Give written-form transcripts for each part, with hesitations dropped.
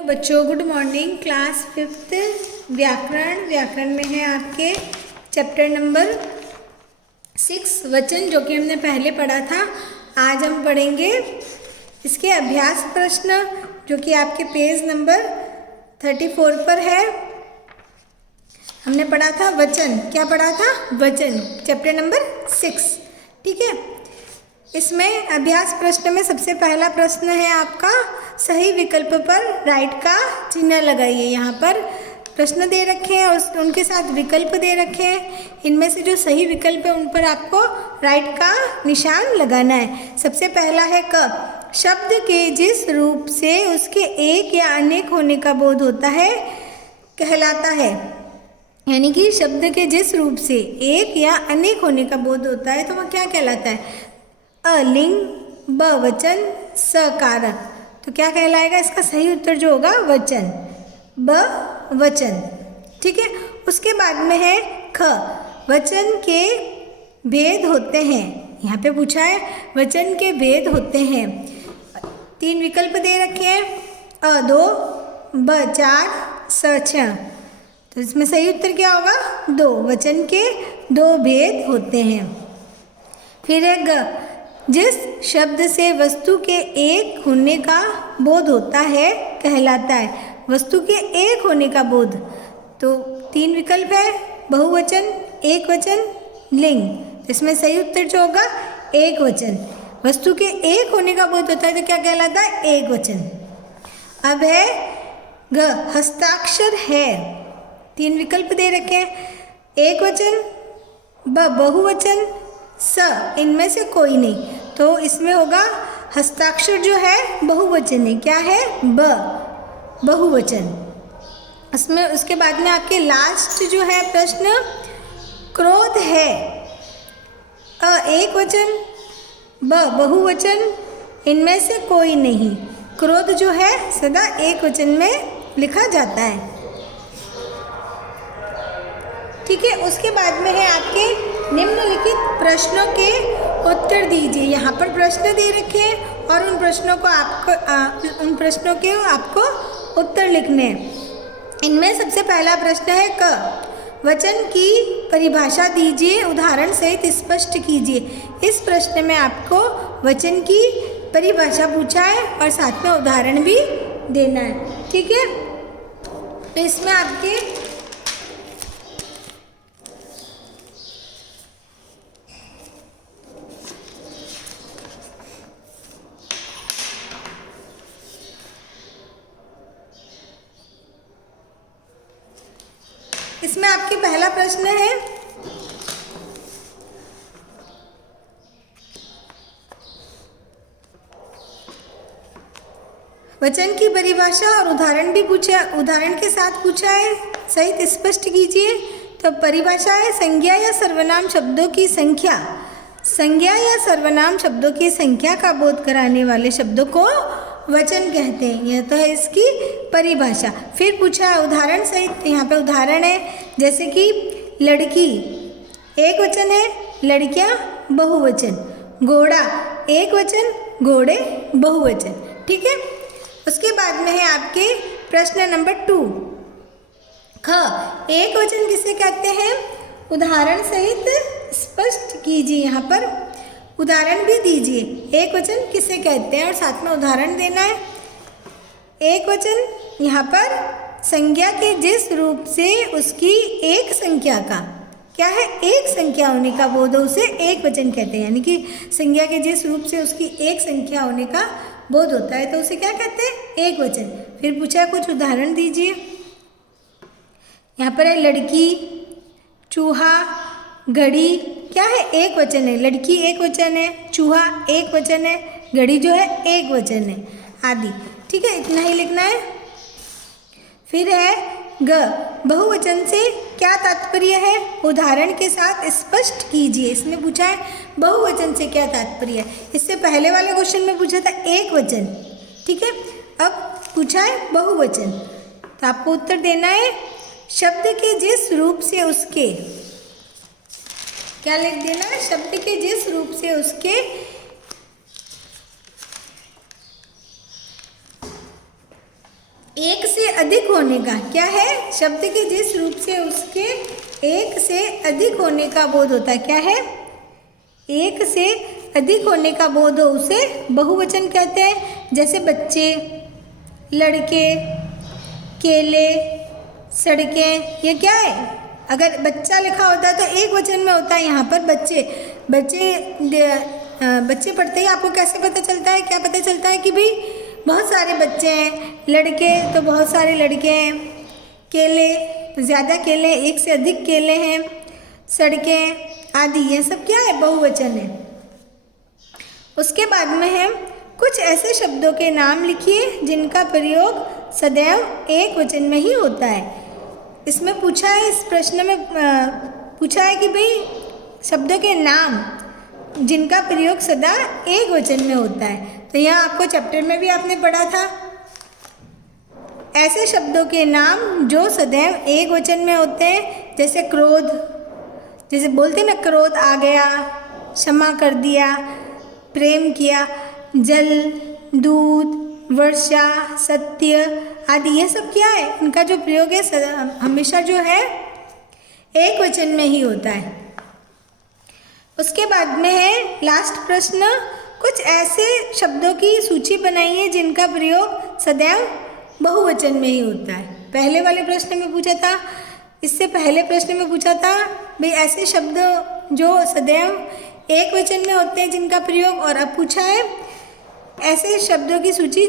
बच्चों good morning. Class 5th व्याकरण में है आपके चैप्टर नंबर 6 वचन, जो कि हमने पहले पढ़ा था। आज हम पढ़ेंगे इसके अभ्यास प्रश्न, जो कि आपके पेज नंबर 34 पर है। हमने पढ़ा था वचन, क्या पढ़ा था? वचन, चैप्टर नंबर 6। ठीक है, इसमें अभ्यास प्रश्न में सबसे पहला प्रश्न है आपका, सही विकल्प पर राइट का चिन्ह लगाइए। यहाँ पर प्रश्न दे रखे हैं और उनके साथ विकल्प दे रखे हैं। इनमें से जो सही विकल्प है उन पर आपको राइट का निशान लगाना है। सबसे पहला है क, शब्द के जिस रूप से उसके एक या अनेक होने का बोध होता है कहलाता है। यानी कि शब्द के जिस रूप से एक या अनेक होने का बोध होता है तो वह क्या कहलाता है? अलिंग, बहुवचन, सकारक। तो क्या कहलाएगा? इसका सही उत्तर जो होगा वचन, बहुवचन। ठीक है, उसके बाद में है ख, वचन के भेद होते हैं। यहाँ पे पूछा है वचन के भेद होते हैं। 3 विकल्प दे रखे हैं, अ 2, ब 4, स 6। तो इसमें सही उत्तर क्या होगा? 2, वचन के 2 भेद होते हैं। फिर है ग, जिस शब्द से वस्तु के एक होने का बोध होता है कहलाता है। वस्तु के एक होने का बोध, तो 3 विकल्प है, बहुवचन, एक वचन, लिंग। इसमें सही उत्तर जो होगा एक वचन। वस्तु के एक होने का बोध होता है तो क्या कहलाता है? एक वचन। अब है ग, हस्ताक्षर है। 3 विकल्प दे रखे हैं, एक वचन, ब बहुवचन, स इनमें से कोई नहीं। तो इसमें होगा हस्ताक्षर जो है बहुवचन है। क्या है? ब, बहुवचन। इसमें उसके बाद में आपके लास्ट जो है प्रश्न, क्रोध है। अ एक वचन, ब बहुवचन, इनमें से कोई नहीं। क्रोध जो है सदा एक वचन में लिखा जाता है। ठीक है, उसके बाद में है आपके निम्नलिखित प्रश्नों के उत्तर दीजिए। यहाँ पर प्रश्न दे रखे हैं और उन प्रश्नों के आपको उत्तर लिखने हैं। इनमें सबसे पहला प्रश्न है क, वचन की परिभाषा दीजिए, उदाहरण सहित स्पष्ट कीजिए। इस प्रश्न में आपको वचन की परिभाषा पूछा है और साथ में उदाहरण भी देना है। ठीक है, तो इसमें आपके पहला प्रश्न है, वचन की परिभाषा और उदाहरण भी पूछा, उदाहरण के साथ पूछा है, सहित स्पष्ट कीजिए। तो परिभाषा है, संज्ञा या सर्वनाम शब्दों की संख्या। संज्ञा या सर्वनाम शब्दों की संख्या का बोध कराने वाले शब्दों को वचन कहते हैं। यह तो है इसकी परिभाषा। फिर पूछा है उदाहरण सहित। यहाँ पे उदाहरण है, जैसे कि लड़की एक वचन है, लड़कियाँ बहुवचन, घोड़ा एक वचन, घोड़े बहुवचन। ठीक है, उसके बाद में है आपके प्रश्न नंबर 2, ख, एक वचन किसे कहते हैं? उदाहरण सहित स्पष्ट कीजिए। यहाँ पर उदाहरण भी दीजिए, एक वचन किसे कहते हैं और साथ में उदाहरण देना है। एक वचन यहाँ पर संज्ञा के जिस रूप से उसकी एक संख्या का, क्या है? एक संख्या होने का बोध हो, उसे एक वचन कहते हैं। यानी कि संज्ञा के जिस रूप से उसकी एक संख्या होने का बोध होता है तो उसे क्या कहते हैं? एक वचन। फिर पूछा कुछ उदाहरण दीजिए। यहाँ पर है लड़की, चूहा, घड़ी, क्या है? एक वचन है। लड़की एक वचन है, चूहा एक वचन है, घड़ी जो है एक वचन है, आदि। ठीक है, इतना ही लिखना है। फिर है ग, बहुवचन से क्या तात्पर्य है? उदाहरण के साथ स्पष्ट कीजिए। इसमें पूछा है बहुवचन से क्या तात्पर्य है। इससे पहले वाले क्वेश्चन में पूछा था एक वचन। ठीक है, अब पूछा है बहुवचन, तो आपको उत्तर देना है, शब्द के जिस रूप से उसके, क्या लिख देना है? शब्द के जिस रूप से उसके एक से अधिक होने का क्या है, शब्द के जिस रूप से उसके एक से अधिक होने का बोध होता है, क्या है, एक से अधिक होने का बोध हो उसे बहुवचन कहते हैं। जैसे बच्चे, लड़के, केले, सड़कें, ये क्या है, अगर बच्चा लिखा होता है तो एक वचन में होता है, यहाँ पर बच्चे बच्चे पढ़ते ही आपको कैसे पता चलता है, क्या पता चलता है कि भाई बहुत सारे बच्चे हैं, लड़के तो बहुत सारे लड़के हैं, केले तो ज़्यादा केले, एक से अधिक केले हैं, सड़कें आदि, ये सब क्या है, बहुवचन है। उसके बाद में है कुछ ऐसे शब्दों के नाम लिखिए जिनका प्रयोग सदैव एक वचन में ही होता है। इसमें पूछा है, इस प्रश्न में पूछा है कि भाई शब्दों के नाम जिनका प्रयोग सदा एक वचन में होता है। तो यहाँ आपको चैप्टर में भी आपने पढ़ा था, ऐसे शब्दों के नाम जो सदैव एक वचन में होते हैं, जैसे क्रोध, जैसे बोलते ना क्रोध आ गया, क्षमा कर दिया, प्रेम किया, जल, दूध, वर्षा, सत्य आदि, ये सब क्या है, इनका जो प्रयोग है हमेशा जो है एक वचन में ही होता है। उसके बाद में है लास्ट प्रश्न, कुछ ऐसे शब्दों की सूची बनाइए जिनका प्रयोग सदैव बहुवचन में ही होता है। पहले वाले प्रश्न में पूछा था, इससे पहले प्रश्न में पूछा था भाई ऐसे शब्द जो सदैव एक वचन में होते हैं जिनका प्रयोग, और अब पूछा है ऐसे शब्दों की सूची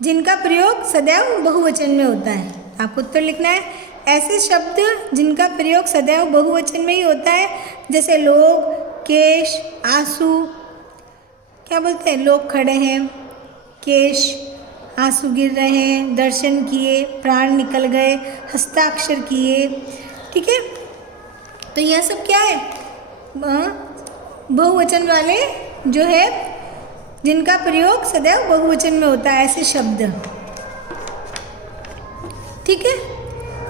जिनका प्रयोग सदैव बहुवचन में होता है। आपको उत्तर लिखना है, ऐसे शब्द जिनका प्रयोग सदैव बहुवचन में ही होता है, जैसे लोग, केश, आंसू, क्या बोलते हैं, लोग खड़े हैं, केश, आंसू गिर रहे हैं, दर्शन किए, प्राण निकल गए, हस्ताक्षर किए, ठीक है। तो यह सब क्या है, बहुवचन वाले जो है जिनका प्रयोग सदैव बहुवचन में होता है, ऐसे शब्द, ठीक है।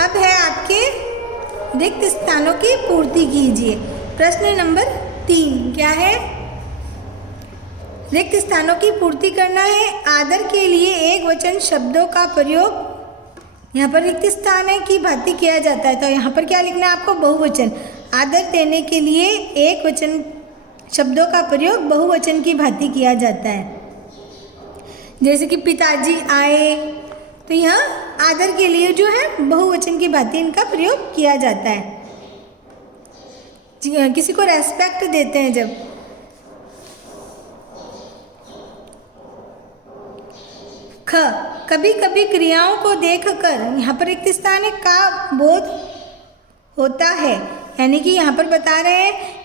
अब है आपके रिक्त स्थानों की पूर्ति कीजिए। प्रश्न नंबर 3 क्या है, रिक्त स्थानों की पूर्ति करना है। आदर के लिए एक वचन शब्दों का प्रयोग, यहाँ पर रिक्त स्थान है की भांति किया जाता है, तो यहाँ पर क्या लिखना है आपको, बहुवचन। आदर देने के लिए एक वचन शब्दों का प्रयोग बहुवचन की भांति किया जाता है। जैसे कि पिताजी आए, तो यहाँ आदर के लिए जो है बहुवचन की भांति इनका प्रयोग किया जाता है। किसी को रेस्पेक्ट देते हैं जब। ख, कभी कभी क्रियाओं को देखकर, यहाँ पर रिक्त स्थान है, का बोध होता है, यानी कि यहाँ पर बता रहे हैं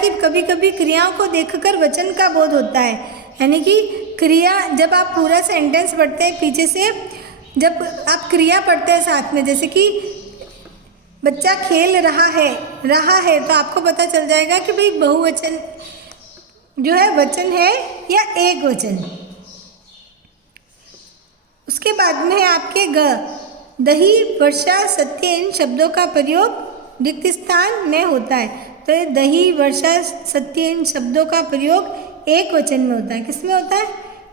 कि कभी कभी क्रियाओं को देखकर वचन का बोध होता है, यानी कि क्रिया, जब आप पूरा सेंटेंस पढ़ते हैं पीछे से, जब आप क्रिया पढ़ते हैं साथ में, जैसे कि बच्चा खेल रहा है तो आपको पता चल जाएगा कि भाई बहुवचन जो है वचन है या एक वचन। उसके बाद में है आपके ग, दही, वर्षा, सत्य, इन शब्दों का प्रयोग रिक्त स्थान में होता है। तो दही, वर्षा, सत्य, इन शब्दों का प्रयोग एक वचन में होता है। किस में होता है,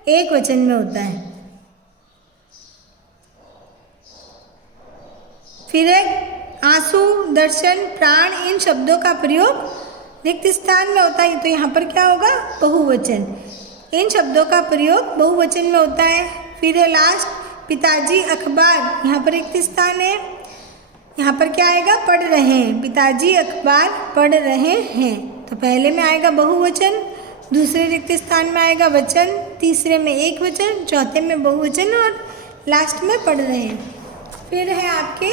एक वचन में होता है। फिर है आंसू, दर्शन, प्राण, इन शब्दों का प्रयोग रिक्त स्थान में होता है, तो यहाँ पर क्या होगा, बहुवचन। इन शब्दों का प्रयोग बहुवचन में होता है। फिर है लास्ट पिताजी, अखबार, यहाँ पर रिक्त स्थान है, यहाँ पर क्या आएगा, पढ़ रहे हैं, पिताजी अखबार पढ़ रहे हैं, तो पहले में आएगा बहुवचन, दूसरे रिक्त स्थान में आएगा वचन, तीसरे में एक वचन, चौथे में बहुवचन और लास्ट में पढ़ रहे हैं। फिर है आपके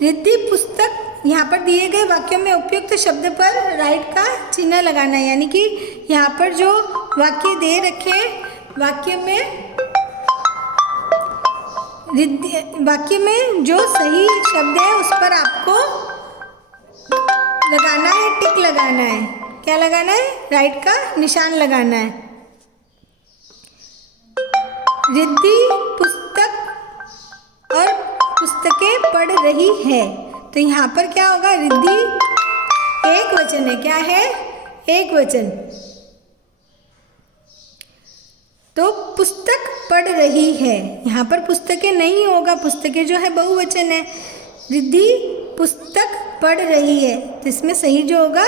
रिद्धि पुस्तक, यहाँ पर दिए गए वाक्यों में उपयुक्त शब्द पर राइट का चिन्ह लगाना है, यानी कि यहाँ पर जो वाक्य दे रखे वाक्य में जो सही शब्द है उस पर आपको लगाना है, टिक लगाना है। क्या लगाना है, राइट का निशान लगाना है। रिद्धि पुस्तक और पुस्तकें पढ़ रही है, तो यहाँ पर क्या होगा, रिद्धि बहुवचन है। क्या है? एक वचन। तो पुस्तक पढ़ रही है, यहाँ पर पुस्तकें नहीं होगा, पुस्तकें जो है बहुवचन है। रिद्धि पुस्तक पढ़ रही है, तो इसमें सही जो होगा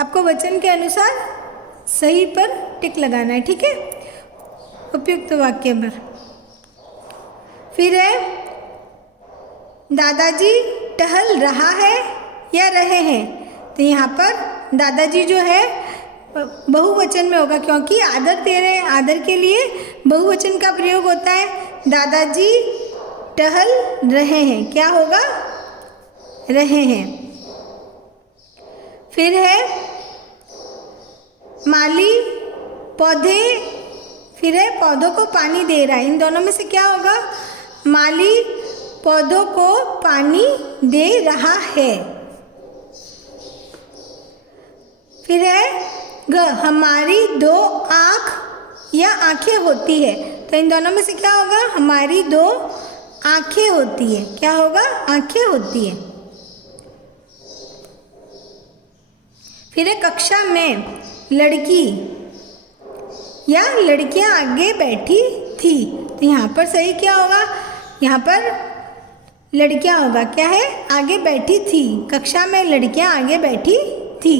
आपको वचन के अनुसार सही पर टिक लगाना है, ठीक है, उपयुक्त वाक्य पर। फिर है दादाजी टहल रहा है या रहे हैं, तो यहाँ पर दादाजी जो है बहुवचन में होगा, क्योंकि आदर दे रहे हैं, आदर के लिए बहुवचन का प्रयोग होता है। दादाजी टहल रहे हैं, क्या होगा? रहे हैं। फिर है माली पौधे, फिर है पौधों को पानी दे रहा है, इन दोनों में से क्या होगा? माली पौधों को पानी दे रहा है। फिर है हमारी दो आँख या आँखें होती है, तो इन दोनों में से क्या होगा? हमारी दो आँखें होती है, क्या होगा? आँखें होती है। फिर है कक्षा में लड़की या लड़कियां आगे बैठी थी, तो यहाँ पर सही क्या होगा? यहाँ पर लड़कियां होगा, क्या है? आगे बैठी थी, कक्षा में लड़कियां आगे बैठी थी।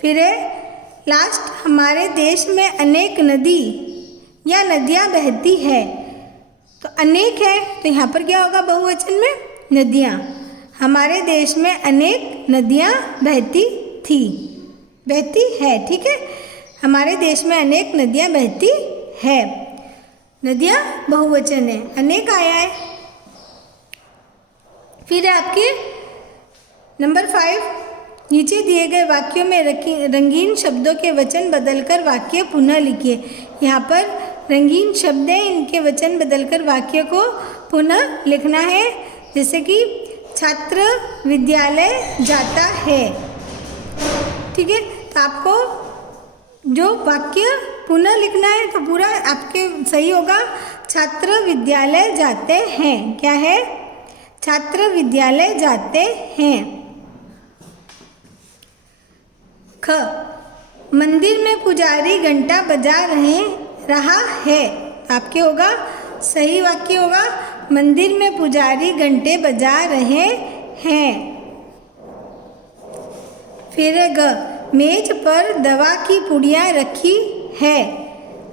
फिर है लास्ट हमारे देश में अनेक नदी या नदियाँ बहती है, तो अनेक है, तो यहाँ पर क्या होगा? बहुवचन में नदियाँ। हमारे देश में अनेक नदियाँ बहती थी, बहती है, ठीक है, हमारे देश में अनेक नदियाँ बहती है। नदियाँ बहुवचन है, अनेक आया है। फिर है आपके नंबर 5, नीचे दिए गए वाक्यों में रंगीन शब्दों के वचन बदलकर वाक्य पुनः लिखिए। यहाँ पर रंगीन शब्द हैं, इनके वचन बदलकर वाक्य को पुनः लिखना है। जैसे कि छात्र विद्यालय जाता है, ठीक है, तो आपको जो वाक्य पुनः लिखना है तो पूरा आपके सही होगा। छात्र विद्यालय जाते हैं, क्या है? छात्र विद्यालय जाते हैं। ख मंदिर में पुजारी घंटा बजा रहा है, तो आपके होगा सही वाक्य होगा मंदिर में पुजारी घंटे बजा रहे हैं। फिर ग मेज पर दवा की पुड़ियाँ रखी है,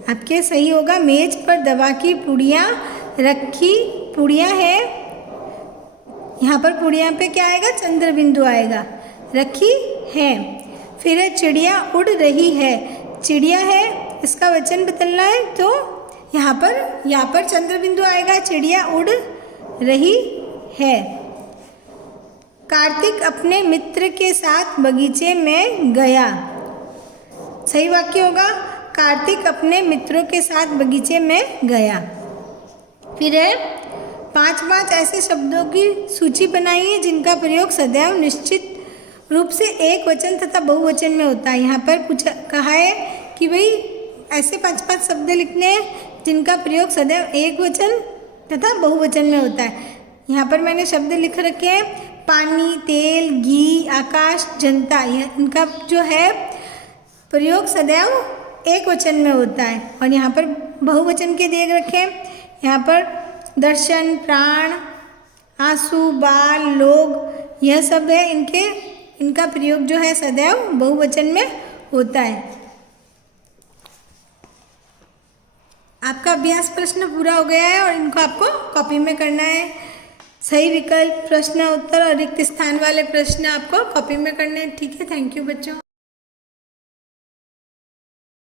आपके सही होगा मेज पर दवा की पुड़ियाँ रखी, पुड़ियाँ है, यहाँ पर पुड़ियाँ पे क्या आएगा? चंद्र बिंदु आएगा, रखी है। फिर है चिड़िया उड़ रही है, चिड़िया है, इसका वचन बदलना है, तो यहाँ पर चंद्र बिंदु आएगा, चिड़िया उड़ रही है। कार्तिक अपने मित्र के साथ बगीचे में गया, सही वाक्य होगा कार्तिक अपने मित्रों के साथ बगीचे में गया। फिर है 5 ऐसे शब्दों की सूची बनाइए जिनका प्रयोग सदैव निश्चित रूप से एक वचन तथा बहुवचन में होता है। यहाँ पर कहा है कि भाई ऐसे 5 शब्द लिखने हैं जिनका प्रयोग सदैव एक वचन तथा बहुवचन में होता है। यहाँ पर मैंने शब्द लिख रखे हैं पानी, तेल, घी, आकाश, जनता, यह इनका जो है प्रयोग सदैव एक वचन में होता है। और यहाँ पर बहुवचन के दिए रखे हैं, यहाँ पर दर्शन, प्राण, आंसू, बाल, लोग, यह सब है, इनका प्रयोग जो है सदैव बहुवचन में होता है। आपका अभ्यास प्रश्न पूरा हो गया है और इनको आपको कॉपी में करना है। सही विकल्प, प्रश्न उत्तर और रिक्त स्थान वाले प्रश्न आपको कॉपी में करने हैं। ठीक है, थैंक यू बच्चों।